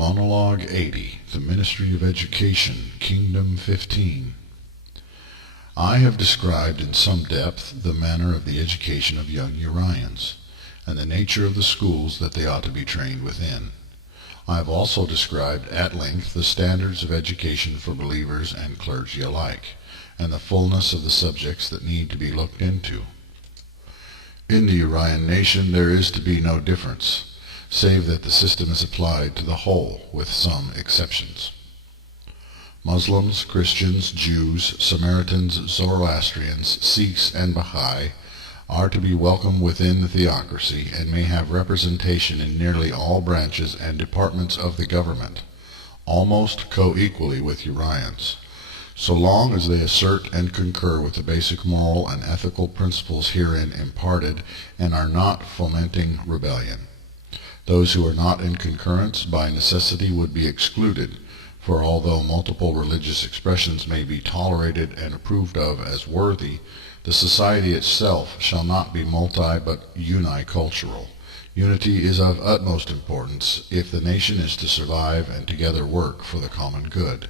Monologue 80, The Ministry of Education, Kingdom 15. I have described in some depth the manner of the education of young Urians, and the nature of the schools that they ought to be trained within. I have also described at length the standards of education for believers and clergy alike, and the fullness of the subjects that need to be looked into. In the Urian nation there is to be no difference, save that the system is applied to the whole, with some exceptions. Muslims, Christians, Jews, Samaritans, Zoroastrians, Sikhs, and Baha'i are to be welcome within the theocracy and may have representation in nearly all branches and departments of the government, almost co-equally with Urians, so long as they assert and concur with the basic moral and ethical principles herein imparted and are not fomenting rebellion. Those who are not in concurrence by necessity would be excluded, for although multiple religious expressions may be tolerated and approved of as worthy, the society itself shall not be multi but unicultural. Unity is of utmost importance if the nation is to survive and together work for the common good.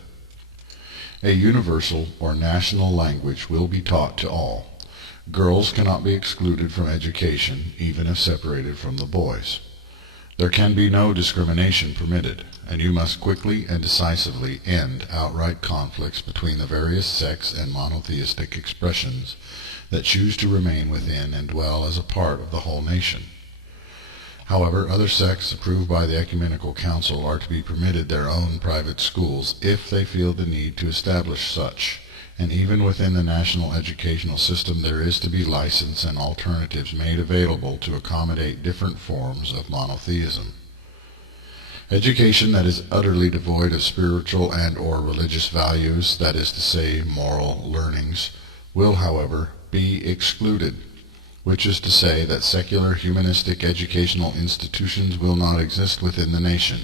A universal or national language will be taught to all. Girls cannot be excluded from education, even if separated from the boys. There can be no discrimination permitted, and you must quickly and decisively end outright conflicts between the various sects and monotheistic expressions that choose to remain within and dwell as a part of the whole nation. However, other sects approved by the Ecumenical Council are to be permitted their own private schools if they feel the need to establish such, and even within the national educational system there is to be license and alternatives made available to accommodate different forms of monotheism. Education that is utterly devoid of spiritual and or religious values, that is to say, moral learnings, will, however, be excluded, which is to say that secular humanistic educational institutions will not exist within the nation.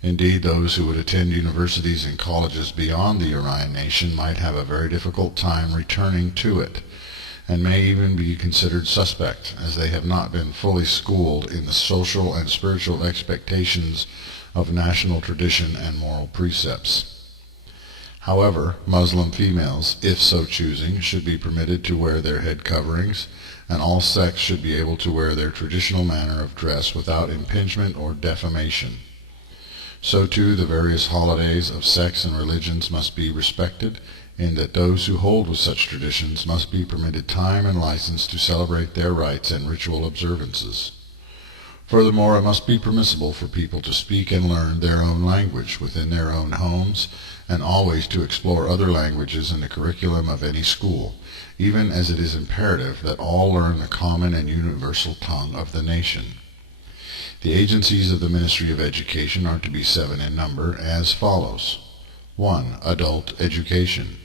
Indeed, those who would attend universities and colleges beyond the Urian nation might have a very difficult time returning to it, and may even be considered suspect, as they have not been fully schooled in the social and spiritual expectations of national tradition and moral precepts. However, Muslim females, if so choosing, should be permitted to wear their head coverings, and all sects should be able to wear their traditional manner of dress without impingement or defamation. So too the various holidays of sects and religions must be respected, in that those who hold with such traditions must be permitted time and license to celebrate their rites and ritual observances. Furthermore, it must be permissible for people to speak and learn their own language within their own homes, and always to explore other languages in the curriculum of any school, even as it is imperative that all learn the common and universal tongue of the nation. The agencies of the Ministry of Education are to be 7 in number, as follows. 1. Adult education.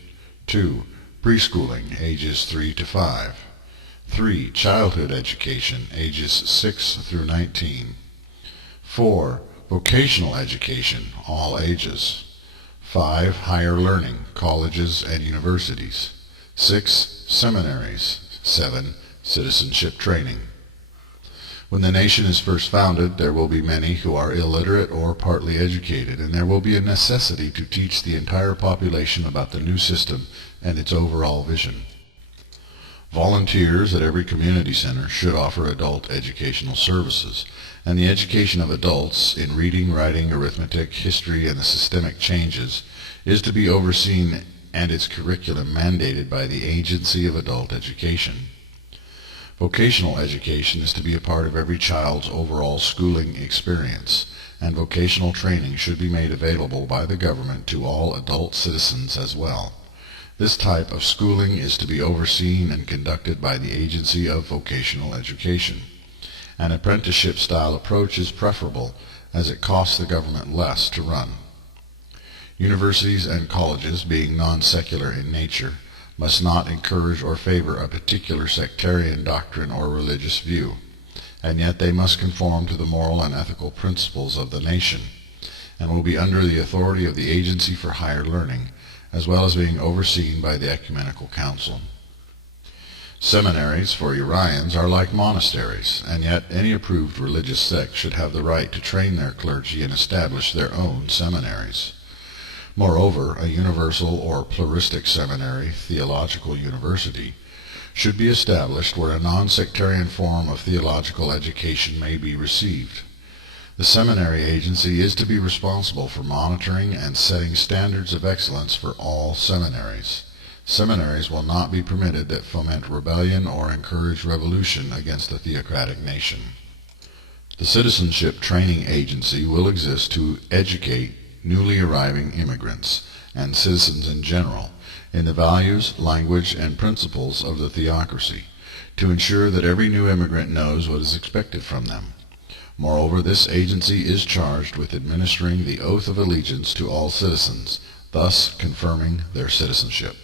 2. Preschooling, ages 3 to 5. 3. Childhood education, ages 6 through 19. 4. Vocational education, all ages. 5. Higher learning, colleges and universities. 6. Seminaries. 7. Citizenship training. When the nation is first founded, there will be many who are illiterate or partly educated, and there will be a necessity to teach the entire population about the new system and its overall vision. Volunteers at every community center should offer adult educational services, and the education of adults in reading, writing, arithmetic, history, and the systemic changes is to be overseen and its curriculum mandated by the Agency of Adult Education. Vocational education is to be a part of every child's overall schooling experience, and vocational training should be made available by the government to all adult citizens as well. This type of schooling is to be overseen and conducted by the Agency of Vocational Education. An apprenticeship-style approach is preferable, as it costs the government less to run. Universities and colleges, being non-secular in nature, must not encourage or favor a particular sectarian doctrine or religious view, and yet they must conform to the moral and ethical principles of the nation, and will be under the authority of the Agency for Higher Learning, as well as being overseen by the Ecumenical Council. Seminaries for Urians are like monasteries, and yet any approved religious sect should have the right to train their clergy and establish their own seminaries. Moreover, a universal or pluralistic seminary, theological university, should be established where a non-sectarian form of theological education may be received. The seminary agency is to be responsible for monitoring and setting standards of excellence for all seminaries. Seminaries will not be permitted that foment rebellion or encourage revolution against the theocratic nation. The Citizenship Training Agency will exist to educate newly arriving immigrants and citizens in general in the values, language, and principles of the theocracy, to ensure that every new immigrant knows what is expected from them. Moreover, this agency is charged with administering the oath of allegiance to all citizens, thus confirming their citizenship.